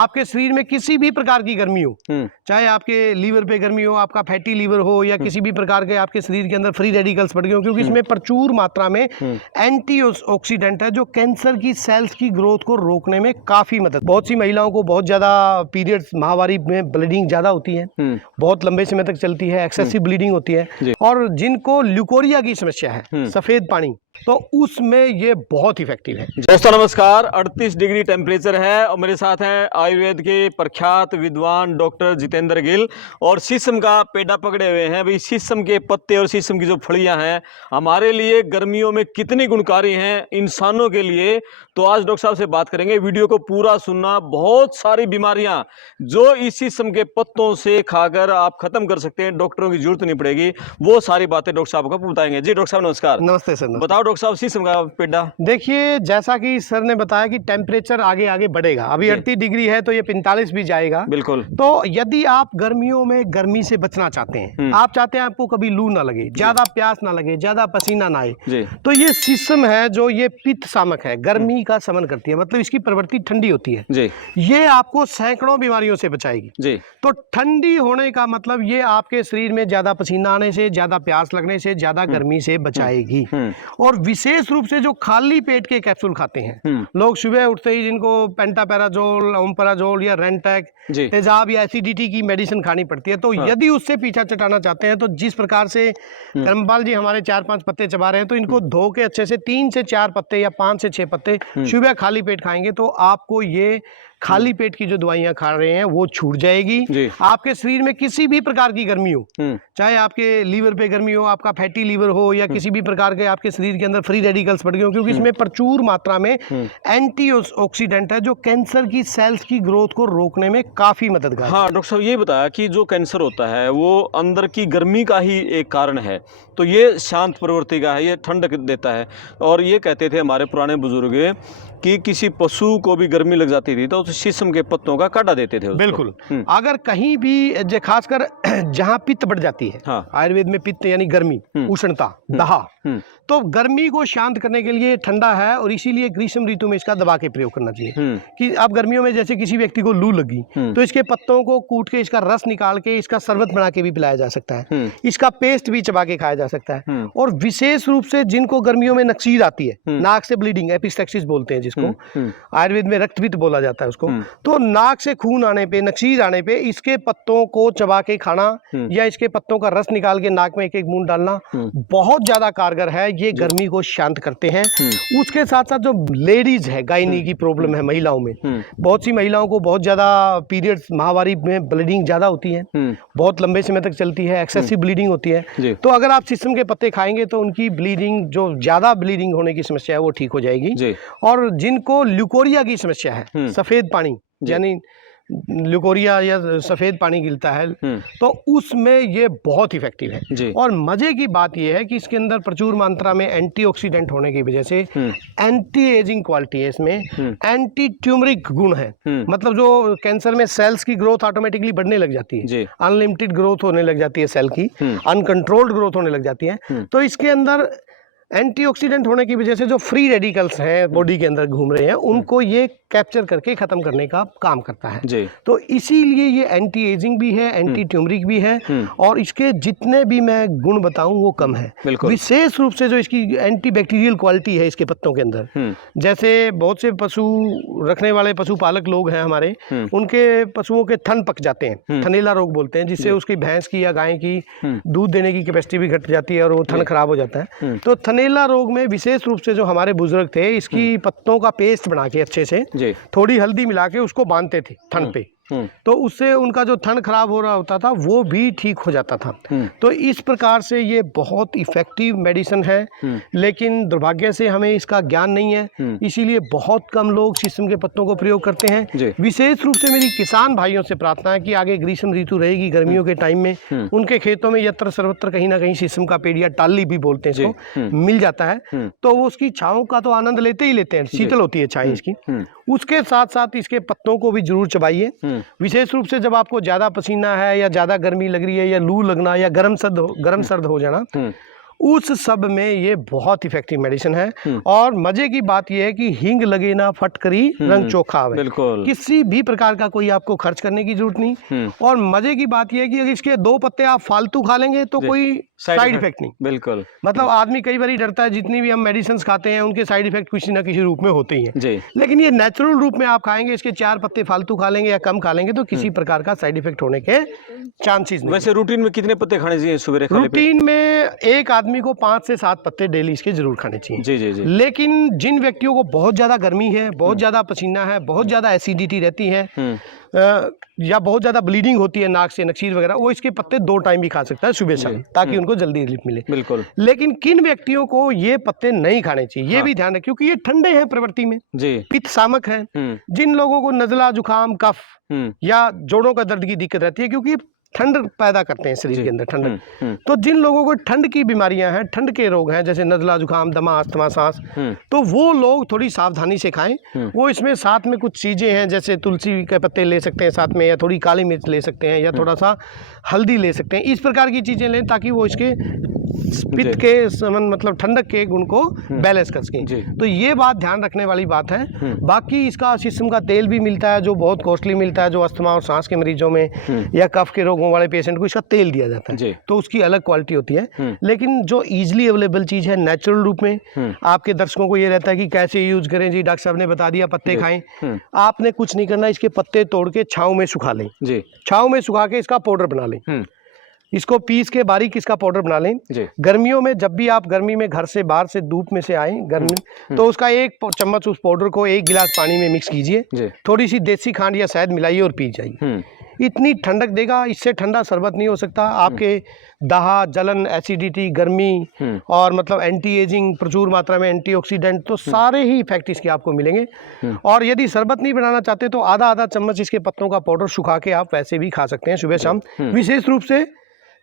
आपके शरीर में किसी भी प्रकार की गर्मी हो, चाहे आपके लीवर पे गर्मी हो, आपका फैटी लीवर हो, या किसी भी प्रकार के आपके शरीर के अंदर फ्री रेडिकल्स बढ़ गए हो, क्योंकि इसमें प्रचुर मात्रा में एंटीऑक्सीडेंट है जो कैंसर की सेल्स की ग्रोथ को रोकने में काफी मदद। बहुत सी महिलाओं को बहुत ज्यादा पीरियड्स माहवारी में ब्लीडिंग ज्यादा होती है, बहुत लंबे समय तक चलती है, एक्सेसिव ब्लीडिंग होती है, और जिनको ल्यूकोरिया की समस्या है, सफेद पानी, तो उसमें ये बहुत इफेक्टिव है। दोस्तों नमस्कार। 38 डिग्री टेम्परेचर है और मेरे साथ हैं आयुर्वेद के प्रख्यात विद्वान डॉक्टर जितेंद्र गिल, और शीशम का पेड़ा पकड़े हुए हैं। भाई शीशम के पत्ते और शीशम की जो फलियां हैं हमारे लिए गर्मियों में कितनी गुणकारी हैं इंसानों के लिए, तो आज डॉक्टर साहब से बात करेंगे। वीडियो को पूरा सुनना। बहुत सारी बीमारियां जो इस शीशम के पत्तों से खाकर आप खत्म कर सकते हैं, डॉक्टरों की जरूरत नहीं पड़ेगी, वो सारी बातें डॉक्टर साहब को बताएंगे। जी डॉक्टर साहब नमस्कार। नमस्ते सर। बताओ डॉक्टर साहब शीशम का पेड़ा। देखिए, जैसा कि सर ने बताया कि टेम्परेचर आगे आगे बढ़ेगा, अभी 38 डिग्री है तो ये 45 भी जाएगा। बिल्कुल। तो यदि आप गर्मियों में गर्मी से बचना चाहते हैं, आप चाहते हैं आपको कभी लू ना लगे, ज्यादा प्यास ना लगे, ज्यादा पसीना ना आए, तो ये शीशम है जो ये पित्त शामक है, गर्मी का शमन करती है, मतलब इसकी प्रवृत्ति ठंडी होती है जी। ये आपको सैकड़ों बीमारियों से बचाएगी जी। तो ठंडी होने का मतलब ये आपके शरीर में ज्यादा पसीना आने से, ज्यादा प्यास लगने से, ज्यादा गर्मी से बचाएगी। और विशेष रूप से जो खाली पेट के कैप्सूल खाते हैं लोग सुबह उठते ही, जिनको पेंटापैराजोल, ओमपैराजोल या रेंटैक, तेजाब या एसिडिटी की मेडिसिन खानी पड़ती है, तो यदि उससे पीछा चटाना चाहते हैं तो जिस प्रकार से करमपाल जी हमारे 4-5 पत्ते चबा रहे हैं, तो इनको धो के अच्छे से 3 से 4 पत्ते या 5 से 6 पत्ते सुबह खाली पेट खाएंगे तो आपको ये खाली पेट की जो दवाइयां खा रहे हैं वो छूट जाएगी। आपके शरीर में किसी भी प्रकार की गर्मी हो, चाहे आपके लीवर पे गर्मी हो, आपका फैटी लीवर हो, या किसी भी प्रकार के आपके शरीर के अंदर फ्री रेडिकल्स बढ़ गए हो, क्योंकि इसमें प्रचुर मात्रा में एंटीऑक्सीडेंट है जो कैंसर की सेल्स की ग्रोथ को रोकने में काफी मददगार है। हाँ डॉक्टर साहब ये बताया कि जो कैंसर होता है वो अंदर की गर्मी का ही एक कारण है, तो ये शांत प्रवृत्ति का है, ये ठंडक देता है। और ये कहते थे हमारे पुराने बुजुर्ग कि किसी पशु को भी गर्मी लग जाती थी तो शीशम के पत्तों का काढ़ा देते थे उसको। बिल्कुल। अगर कहीं भी खासकर जहां पित्त बढ़ जाती है, हाँ। आयुर्वेद में पित्त यानी गर्मी, उष्णता, दाह, तो गर्मी को शांत करने के लिए ठंडा है, और इसीलिए ग्रीष्म ऋतु में इसका दबा के प्रयोग करना चाहिए। कि अब गर्मियों में जैसे किसी व्यक्ति को लू लगी तो इसके पत्तों को कूट के इसका रस निकाल के इसका शरबत बना के भी पिलाया जा सकता है, इसका पेस्ट भी चबा के खाया जा सकता है। और विशेष रूप से जिनको गर्मियों में नक्सीर आती है, नाक से ब्लीडिंग, एपिस्टेक्सिस बोलते हैं जिसको, आयुर्वेद में रक्तपित्त बोला जाता है उसको, तो नाक से खून आने पे, नक्सीर आने पे इसके पत्तों को चबा के खाना या इसके पत्तों का रस निकाल के नाक में एक एक बूंद डालना बहुत ज्यादा कारगर है, ये गर्मी को शांत करते हैं। उसके साथ साथ जो लेडीज है, गायनी की प्रॉब्लम है महिलाओं में, बहुत सी महिलाओं को बहुत ज्यादा पीरियड्स माहवारी में ब्लीडिंग ज्यादा होती है, बहुत लंबे समय तक चलती है, एक्सेसिव ब्लीडिंग होती है, तो अगर आप शीशम के पत्ते खाएंगे तो उनकी ब्लीडिंग, जो ज्यादा ब्लीडिंग होने की समस्या है वो ठीक हो जाएगी। और जिनको ल्यूकोरिया की समस्या है, सफेद पानी यानी ल्यूकोरिया या सफेद पानी गिरता है, तो उसमें ये बहुत इफेक्टिव है। और मजे की बात ये है कि इसके अंदर प्रचुर मात्रा में एंटीऑक्सीडेंट होने की वजह से एंटी एजिंग क्वालिटी है, इसमें एंटी ट्यूमरिक गुण है, मतलब जो कैंसर में सेल्स की ग्रोथ ऑटोमेटिकली बढ़ने लग जाती है, अनलिमिटेड ग्रोथ होने लग जाती है सेल की, अनकंट्रोल्ड ग्रोथ होने लग जाती है। तो इसके अंदर एंटीऑक्सीडेंट होने की वजह से जो फ्री रेडिकल्स हैं बॉडी के अंदर घूम रहे हैं, उनको ये कैप्चर करके खत्म करने का काम करता है जी। तो इसीलिए ये एंटी एजिंग भी है, एंटी ट्यूमरिक भी है, और इसके जितने भी मैं गुण बताऊं वो कम है। विशेष रूप से जो इसकी एंटी बैक्टीरियल क्वालिटी है इसके पत्तों के अंदर, जैसे बहुत से पशु रखने वाले पशुपालक लोग हैं हमारे, उनके पशुओं के थन पक जाते हैं, थनेला रोग बोलते हैं, जिससे उसकी भैंस की या गाय की दूध देने की कैपेसिटी भी घट जाती है और वो थन खराब हो जाता है। तो थनेला रोग में विशेष रूप से जो हमारे बुजुर्ग थे, इसकी पत्तों का पेस्ट बना के अच्छे से थोड़ी हल्दी मिला के उसको बांधते थे थन पे, तो उससे उनका जो थन खराब हो रहा होता था वो भी ठीक हो जाता था। तो इस प्रकार से ये बहुत इफेक्टिव मेडिसिन है, लेकिन दुर्भाग्य से हमें इसका ज्ञान नहीं है, इसीलिए बहुत कम लोग शीशम के पत्तों को प्रयोग करते हैं। विशेष रूप से मेरी किसान भाइयों से प्रार्थना है कि आगे ग्रीष्म ऋतु रहेगी, गर्मियों के टाइम में उनके खेतों में यत्र सर्वत्र कहीं ना कहीं शीशम का पेड़ या टाली भी बोलते हैं इसको, मिल जाता है, तो वो उसकी छांव का तो आनंद लेते ही लेते हैं, शीतल होती है छाई इसकी। उसके साथ साथ इसके पत्तों को भी जरूर चबाइए। विशेष रूप से जब आपको ज्यादा पसीना है या ज्यादा गर्मी लग रही है या लू लगना या गर्म सर्द हो जाना, उस सब में ये बहुत इफेक्टिव मेडिसिन है। और मजे की बात ये है कि हींग लगे ना फटकरी रंग चोखा आवे, बिल्कुल किसी भी प्रकार का कोई आपको खर्च करने की जरूरत नहीं। और मजे की बात ये है कि अगर इसके 2 पत्ते आप फालतू खा लेंगे तो कोई साइड इफेक्ट नहीं। बिल्कुल, मतलब आदमी कई बार डरता है, जितनी भी हम मेडिसिन खाते हैं उनके साइड इफेक्ट किसी ना किसी रूप में होते ही हैं, लेकिन ये नेचुरल रूप में आप खाएंगे, इसके 4 पत्ते फालतू खा लेंगे या कम खा लेंगे तो किसी प्रकार का साइड इफेक्ट होने के चांसेस नहीं। वैसे रूटीन में कितने पत्ते खाने चाहिए सुबह खाली पेट? रूटीन में एक आदमी को 5 से 7 पत्ते डेली इसके जरूर खाने चाहिए। जी जी जी। लेकिन जिन व्यक्तियों को बहुत ज्यादा गर्मी है, बहुत ज्यादा पसीना है, बहुत ज्यादा एसिडिटी रहती है या बहुत ज्यादा ब्लीडिंग होती है नाक से, नक्सीर वगैरह, वो इसके पत्ते 2 टाइम भी खा सकता है, सुबह शाम, ताकि उनको जल्दी रिलीफ मिले। बिल्कुल। लेकिन किन व्यक्तियों को ये पत्ते नहीं खाने चाहिए, ये भी ध्यान रखें, क्योंकि ये ठंडे हैं प्रवृत्ति में, पित्त सामक है। जिन लोगों को नजला, जुकाम, कफ या जोड़ों का दर्द की दिक्कत रहती है, क्योंकि ठंड पैदा करते हैं शरीर के अंदर, ठंड। तो जिन लोगों को ठंड की बीमारियां हैं, ठंड के रोग हैं, जैसे नजला, जुकाम, दमा, अस्थमा, सांस, तो वो लोग थोड़ी सावधानी से खाएं। वो इसमें साथ में कुछ चीजें हैं, जैसे तुलसी के पत्ते ले सकते हैं साथ में, या थोड़ी काली मिर्च ले सकते हैं, या थोड़ा सा हल्दी ले सकते हैं। इस प्रकार की चीजें लें ताकि वो इसके पित्त के मतलब ठंडक के गुण को बैलेंस कर सकें। तो ये बात ध्यान रखने वाली बात है। बाकी इसका शीशम का तेल भी मिलता है, जो बहुत कॉस्टली मिलता है, जो अस्थमा और सांस के मरीजों में या कफ के रोगों वाले पेशेंट को इसका तेल दिया जाता है, तो उसकी अलग क्वालिटी होती है। लेकिन जो इजीली अवेलेबल चीज है नेचुरल रूप में, आपके दर्शकों को ये रहता है कि कैसे यूज करें। जी डॉक्टर साहब ने बता दिया, पत्ते खाएं। आपने कुछ नहीं करना, इसके पत्ते तोड़ के छांव में सुखा लें, छांव में सुखा के इसका पाउडर बना लें, इसको पीस के बारीक इसका पाउडर बना लें। गर्मियों में जब भी आप गर्मी में घर से बाहर से धूप में से आए गर्मी, तो उसका 1 चम्मच उस पाउडर को 1 गिलास पानी में मिक्स कीजिए, थोड़ी सी देसी खांड या शहद मिलाइए और पी जाइए। इतनी ठंडक देगा, इससे ठंडा शरबत नहीं हो सकता। आपके दहा, जलन, एसिडिटी, गर्मी और मतलब एंटी एजिंग, प्रचुर मात्रा में एंटीऑक्सीडेंट, तो सारे ही इफेक्ट इसके आपको मिलेंगे। और यदि शरबत नहीं बनाना चाहते तो आधा चम्मच इसके पत्तों का पाउडर सुखा के आप वैसे भी खा सकते हैं सुबह शाम। विशेष रूप से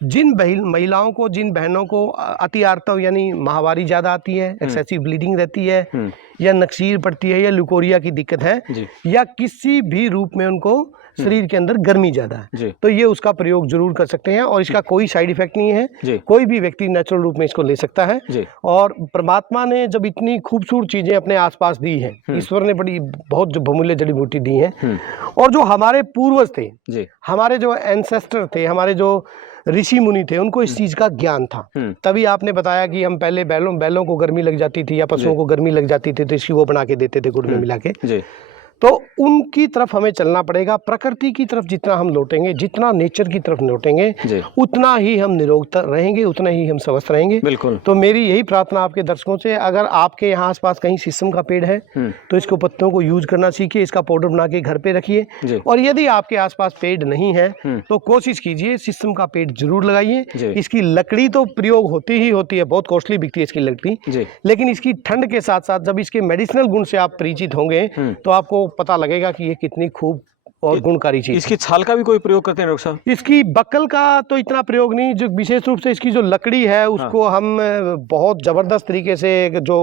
जिन महिलाओं को, जिन बहनों को अति आर्तव यानी माहवारी ज़्यादा आती है, एक्सेसिव ब्लीडिंग रहती है, या नक्सीर पड़ती है, या ल्यूकोरिया की दिक्कत है, या किसी भी रूप में उनको शरीर के अंदर गर्मी ज़्यादा है, तो ये उसका प्रयोग जरूर कर सकते हैं। और इसका कोई साइड इफेक्ट नहीं है, कोई भी व्यक्ति नेचुरल रूप में इसको ले सकता है। और परमात्मा ने जब इतनी खूबसूरत चीज़ें अपने आसपास दी हैं, ईश्वर ने बड़ी बहुत जो बहुमूल्य जड़ी बूटी दी हैं, और जो हमारे पूर्वज थे, हमारे जो एंसेस्टर थे, हमारे जो ऋषि मुनि थे, उनको इस चीज का ज्ञान था। तभी आपने बताया कि हम पहले बैलों को गर्मी लग जाती थी या पशुओं को गर्मी लग जाती थी, तो इसकी वो बना के देते थे गुड़ में मिला के। तो उनकी तरफ हमें चलना पड़ेगा। प्रकृति की तरफ जितना हम लौटेंगे, जितना नेचर की तरफ लौटेंगे, उतना ही हम निरोग रहेंगे, उतना ही हम स्वस्थ रहेंगे। बिल्कुल। तो मेरी यही प्रार्थना आपके दर्शकों से, अगर आपके यहाँ आसपास कहीं शीशम का पेड़ है तो इसको पत्तों को यूज करना सीखिए, इसका पाउडर बना के घर पे रखिए। और यदि आपके आसपास पेड़ नहीं है तो कोशिश कीजिए शीशम का पेड़ जरूर लगाइए। इसकी लकड़ी तो प्रयोग होती ही होती है, बहुत कॉस्टली बिकती है इसकी लकड़ी, लेकिन इसकी ठंड के साथ साथ जब इसके मेडिसिनल गुण से आप परिचित होंगे तो आपको पता लगेगा कि ये कितनी खूब और गुणकारी चीज। इसकी छाल का भी कोई प्रयोग करते हैं डॉक्टर साहब? इसकी बक्कल का तो इतना प्रयोग नहीं, जो विशेष रूप से इसकी जो लकड़ी है उसको हम बहुत जबरदस्त तरीके से जो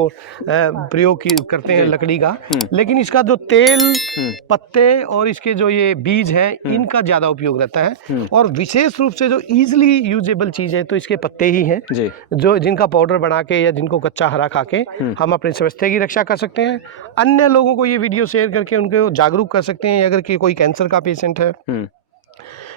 प्रयोग करते हैं लकड़ी का। लेकिन इसका जो तेल, पत्ते और इसके जो ये बीज है, इनका ज्यादा उपयोग रहता है। और विशेष रूप से जो इजिली यूजेबल चीज है तो इसके पत्ते ही हैं, जो जिनका पाउडर बना के या जिनको कच्चा हरा खा के हम अपने स्वास्थ्य की रक्षा कर सकते हैं। अन्य लोगों को ये वीडियो शेयर करके उनको जागरूक कर सकते हैं। अगर कोई कैंसर का पेशेंट है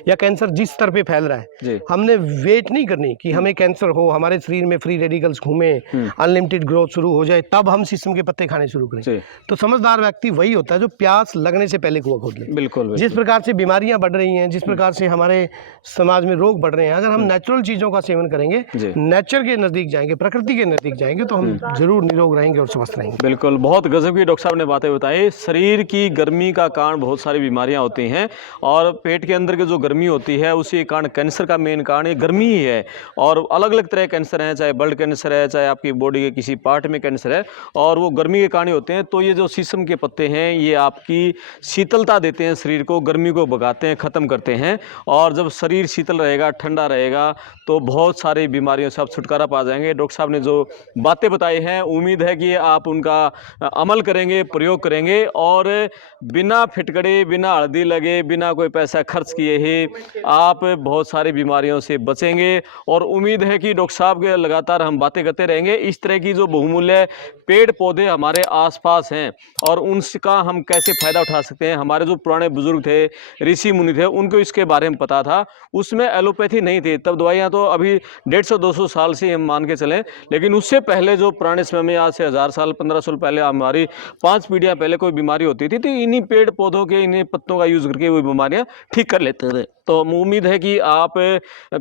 या कैंसर जिस स्तर पे फैल रहा है, हमने वेट नहीं करनी कि हमें कैंसर हो, हमारे शरीर में फ्री रेडिकल्स घूमे, अनलिमिटेड ग्रोथ शुरू हो जाए, तब हम शीशम के पत्ते खाने शुरू करें। तो समझदार व्यक्ति वही होता है जो प्यास लगने से पहले कुआं खोद ले। बिल्कुल। जिस प्रकार से बीमारियां बढ़ रही हैं, जिस प्रकार से हमारे समाज में रोग बढ़ रहे हैं, अगर हम नेचुरल चीजों का सेवन करेंगे, नेचर के नजदीक जाएंगे, प्रकृति के नजदीक जाएंगे, तो हम जरूर निरोग रहेंगे और स्वस्थ रहेंगे। बिल्कुल, बहुत गजब की डॉक्टर साहब ने बातें बताई। शरीर की गर्मी का कारण बहुत सारी बीमारियां होती हैं, और पेट के अंदर की जो गर्मी होती है उसी कारण कैंसर का मेन कारण ये गर्मी ही है। और अलग अलग तरह के कैंसर हैं, चाहे ब्लड कैंसर है, चाहे आपकी बॉडी के किसी पार्ट में कैंसर है, और वो गर्मी के कारण होते हैं। तो ये जो शीशम के पत्ते हैं ये आपकी शीतलता देते हैं, शरीर को गर्मी को भगाते हैं, ख़त्म करते हैं। और जब शरीर शीतल रहेगा, ठंडा रहेगा, तो बहुत सारी बीमारियों से आप छुटकारा पा जाएंगे। डॉक्टर साहब ने जो बातें बताई हैं, उम्मीद है कि आप उनका अमल करेंगे, प्रयोग करेंगे, और बिना फिटकड़े, बिना हल्दी लगे, बिना कोई पैसा खर्च किए ही आप बहुत सारी बीमारियों से बचेंगे। और उम्मीद है कि डॉक्टर साहब के लगातार हम बातें करते रहेंगे। इस तरह की जो बहुमूल्य पेड़ पौधे हमारे आसपास हैं और उनका हम कैसे फ़ायदा उठा सकते हैं, हमारे जो पुराने बुजुर्ग थे, ऋषि मुनि थे, उनको इसके बारे में पता था। उसमें एलोपैथी नहीं थी, तब दवाइयाँ तो अभी 150-200 साल से हम मान के चलें, लेकिन उससे पहले जो पुराने समय में, आज से 1000 साल 1500 साल पहले, हमारी 5 पीढ़ियाँ पहले कोई बीमारी होती थी तो इन्हीं पेड़ पौधों के, इन्हीं पत्तों का यूज़ करके वो बीमारियाँ ठीक कर लेते थे। तो उम्मीद है कि आप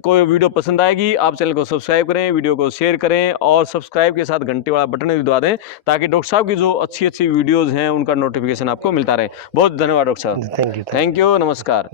कोई वीडियो पसंद आएगी। आप चैनल को सब्सक्राइब करें, वीडियो को शेयर करें और सब्सक्राइब के साथ घंटी वाला बटन भी दबा दें ताकि डॉक्टर साहब की जो अच्छी वीडियोज़ हैं उनका नोटिफिकेशन आपको मिलता रहे। बहुत धन्यवाद डॉक्टर साहब। Thank you. Thank you. नमस्कार।